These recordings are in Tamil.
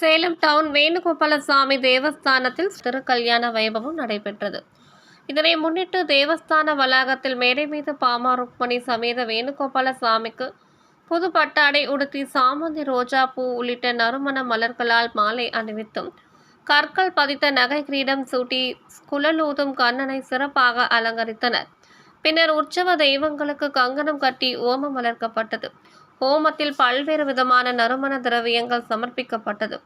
சேலம் டவுன் வேணுகோபாலசாமி தேவஸ்தானத்தில் திருக்கல்யாண வைபவம் நடைபெற்றது. இதனை முன்னிட்டு தேவஸ்தான வளாகத்தில் மேடை மீது பாமா ருக்மணி சமேத வேணுகோபாலசாமிக்கு புது பட்டாடை உடுத்தி சாமந்தி, ரோஜா பூ உள்ளிட்ட நறுமண மலர்களால் மாலை அணிவித்தும் கற்கள் பதித்த நகை கிரீடம் சூட்டி குழலூதும் கண்ணனை சிறப்பாக அலங்கரித்தனர். பின்னர் உற்சவ தெய்வங்களுக்கு கங்கணம் கட்டி ஓமம் வளர்க்கப்பட்டது. ஹோமத்தில் பல்வேறு விதமான நறுமண திரவியங்கள் சமர்ப்பிக்கப்பட்டது.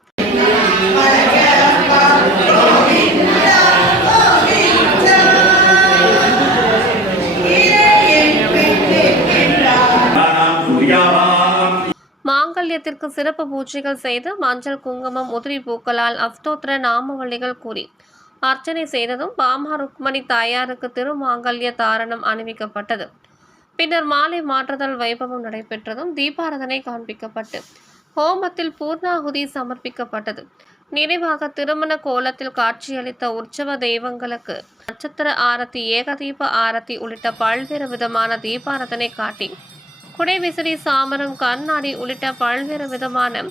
மாங்கல்யத்திற்கு சிறப்பு பூஜைகள் செய்து மஞ்சள், குங்குமம், உதிரி பூக்களால் அஷ்டோத்திர நாமவல்லிகள் கூறி அர்ச்சனை செய்ததும் பாமா ருக்மணி தாயாருக்கு திருமாங்கல்ய தாரணம் அணிவிக்கப்பட்டது. பின்னர் மாலை மாற்றுதல் வைபவம் நடைபெற்றதும் தீபாராதனை காண்பிக்கப்பட்டு ஹோமத்தில் பூர்ணாகுதி சமர்ப்பிக்கப்பட்டது. நிறைவாக திருமண கோலத்தில் காட்சியளித்த உற்சவ தெய்வங்களுக்கு நட்சத்திர ஆரத்தி, ஏகதீப ஆரத்தி உள்ளிட்ட பல்வேறு விதமான தீபாராதனை காட்டி குடை விசிறி, சாமரம், கண்ணாடி உள்ளிட்ட பல்வேறு விதமான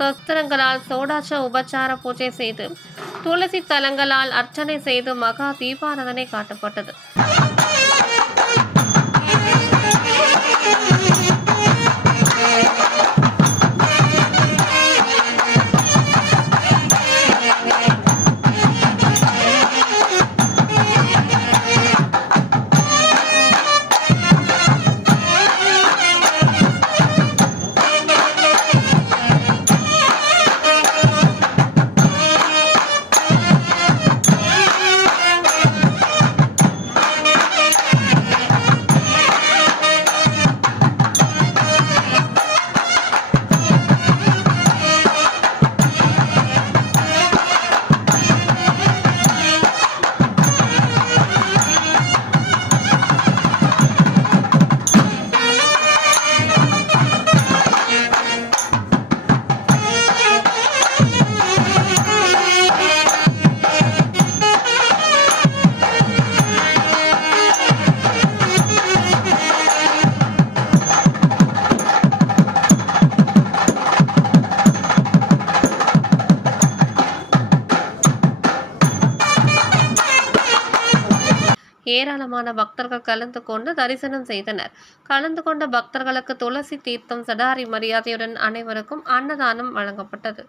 சஸ்திரங்களால் சோடாச்ச உபச்சார பூஜை செய்து துளசி தலங்களால் அர்ச்சனை செய்து மகா தீபாராதனை காட்டப்பட்டது. ஏராளமான பக்தர்கள் கலந்து கொண்டு தரிசனம் செய்தனர். கலந்து கொண்ட பக்தர்களுக்கு துளசி தீர்த்தம், சடாரி மரியாதையுடன் அனைவருக்கும் அன்னதானம் வழங்கப்பட்டது.